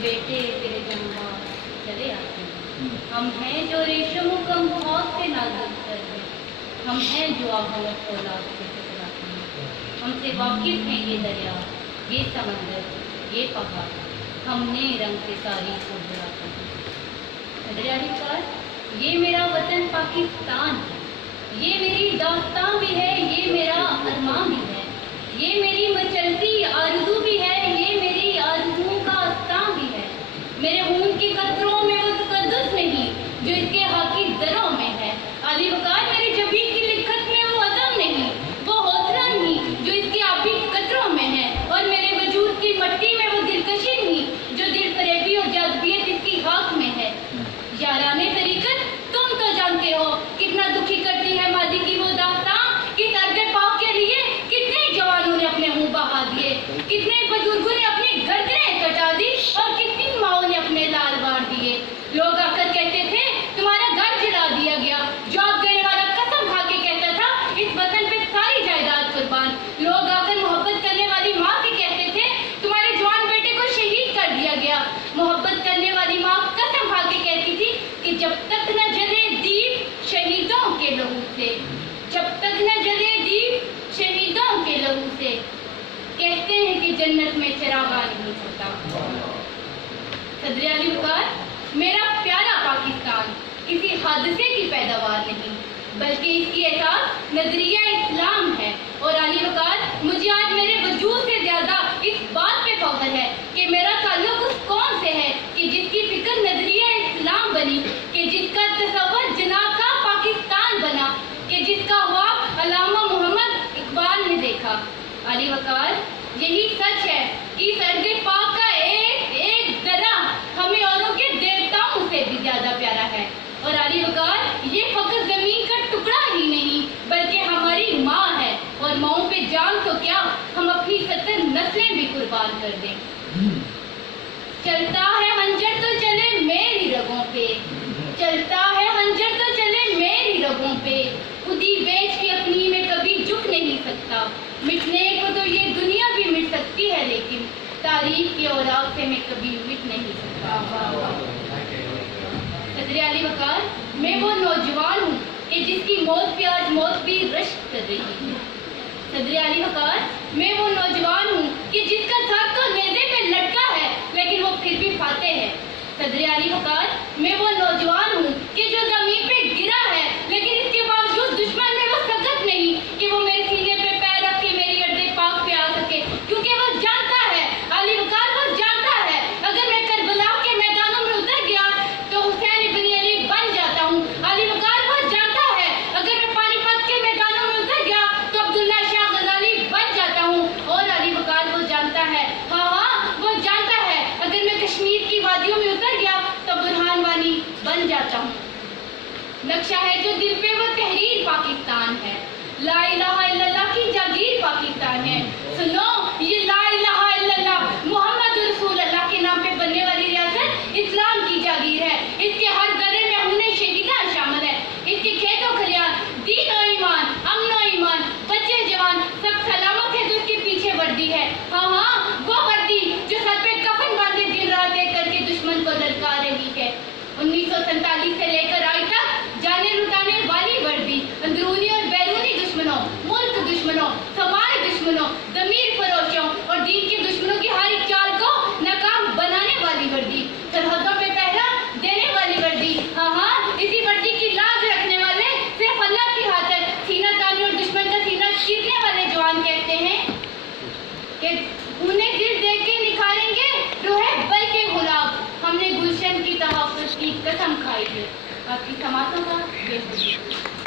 बेटे तेरे जंगल चले आते हैं। हम हैं जो रेशम कम बहुत से नाजुक कर हैं, हम हैं जो आहवत औलाद से टकराते हैं। हमसे वाकिफ हैं ये दरिया, ये समंदर, ये पहाड़, हमने रंग से तारीख को बुलाते हैं। दरियाकार, ये मेरा वतन पाकिस्तान है, ये मेरी दास्तां भी है, ये मेरा अरमान भी है, ये मेरी मचलती आरज़ू भी है, ये मेरी आरज़ुओं का आस्तां भी है। मेरे खून के कतरों में वो तकद्दुस नहीं जो इसके हाकी दरों में है। अली वकार, मेरे जबीन की लिखत में वो अदम नहीं, वो हौसला नहीं जो इसके आबी कतरों में है। और मेरे वजूद की मट्टी में वो दिलकशी नहीं जो दिल फरेबी और जाज़बियत इसकी खाक में है। याराने तरीक़त, तुम तो जानते हो कितना दुखी करती है मादी की वो दास्तां कि दर्द पाक के लिए कितने जवानों ने अपने मुंह बहा दिए, कितने बुजुर्गों ने अपनी गर्दनें कटा दी और कितनी माओं ने अपने लाल वार दिए। लोग आकर कहते थे तुम्हारा घर जला दिया गया, जवाब देने वाला कसम खा के कहता था इस वतन पे सारी जायदाद कुर्बान। लोग आकर मोहब्बत करने वाली माँ से कहते थे तुम्हारे जवान बेटे को शहीद कर दिया गया। मोहब्बत करने वाली माँ कसम खा के कहती थी कि जब तक न जले दीप शहीदों के लहू से, जब तक न जले दीप शहीदों के लहू से, कहते हैं कि जन्नत में चिरागा नहीं होता। सदर अली वकार, मेरा प्यारा पाकिस्तान किसी हादसे की पैदावार नहीं बल्कि इसकी एहसास नजरिया इस्लाम है। और अली वकार, मुझे आज मेरे वजूद से ज्यादा इस बात पे फख्र है कि मेरा ताल्लुक उस कौम से है कि जिसकी फिक्र नजरिया इस्लाम बनी, कि जिसका तसव्वुर जनाब का पाकिस्तान बना, कि जिसका ख्वाब अल्लामा मोहम्मद इकबाल ने देखा। अली वकार, यही सच है कि सरगे पाक का एक एक दरा हमें औरों के देवताओं से भी ज्यादा प्यारा है। और अली वकार, ये फकत जमीन का टुकड़ा ही नहीं बल्कि हमारी माँ है, और माँओं पे जान तो क्या हम अपनी 70 नस्लें भी कुर्बान कर दें। चलता है हंजर तो चले मेरी रगों पे, चलता है हंजर तो चले मेरी रगों पे, खुदी बेच के अपनी में कभी झुक नहीं सकता। मिटने को तो ये दुनिया भी मिट सकती है लेकिन तारीख के औराक से मैं कभी मिट नहीं सकता। सदर अली वकार, मैं वो नौजवान हूँ कि जिसकी मौत पे आज मौत भी रश्क कर रही है। सदर अली वकार, मैं वो नौजवान हूँ कि जिसका सर तो नेज़े पे लटका है लेकिन वो फिर भी फाते है। सदर अली वकार, मैं वो नौजवान हूँ कि जो ज़मीन पे गिरा है लेकिन इसके बावजूद दुश्मन में वो सकत नहीं कि वो मेरे सीने पे पैर रख के मेरी अर्दे पाक पे आ सके, क्योंकि वो जानता है अली वकार, वो जानता है अगर मैं करबला के मैदानों में उतर गया तो हुसैन इब्न अली बन जाता हूँ। अली वकार, वो जानता है अगर मैं पानीपत के मैदानों में उतर गया तो अब्दुल्ला शाह गजाली बन जाता हूँ। और अली वकार, वो जानता है, हाँ वो जानता है अगर मैं कश्मीर की वादियों में उतर गया तो बुरहान वानी बन जाता हूँ। नक्शा है जो दिल पे वो तहरीर पाकिस्तान है, ला इलाहा इल्लल्लाह की जागीर पाकिस्तान है। सुनो, ये ला इलाहा इल्लल्लाह मोहम्मद रसूल अल्लाह के नाम पे बनने वाली रियासत इस्लाम की जागीर है। इसके हर दर्रे में हमने शहीदा शामिल है, इसके खेतों खलियान दीन और ईमान, अमन और ईमान, बच्चे जवान सब सलामत है तो इसके पीछे वर्दी है। हाँ हाँ, वो वर्दी जो सर पे कफन बांधे दिन रात एक करके दुश्मन को ललकार रही है। 1947 से लेकर आज तक जाने लुटाने वाली वर्दी अंदरूनी और बैरूनी दुश्मनों, मुल्क दुश्मनों, समाज दुश्मनों, ज़मीर फरोशों और दीन के दुश्मनों की हर एक चाल को नाकाम बनाने वाली वर्दी, सरहदों पे पहरा देने वाली वर्दी। हाँ हाँ, इसी वर्दी की लाज रखने वाले सिर्फ अल्लाह की खातिर सीना तानी और दुश्मन का सीना चीरने वाले जवान कहते हैं कि उन्हें दिल देख के निखारेंगे रूहे बल के गुलाब। हमने गुलशन की तहफ़्फ़ुज़ की कसम खाई है। आपकी समातों का बेहद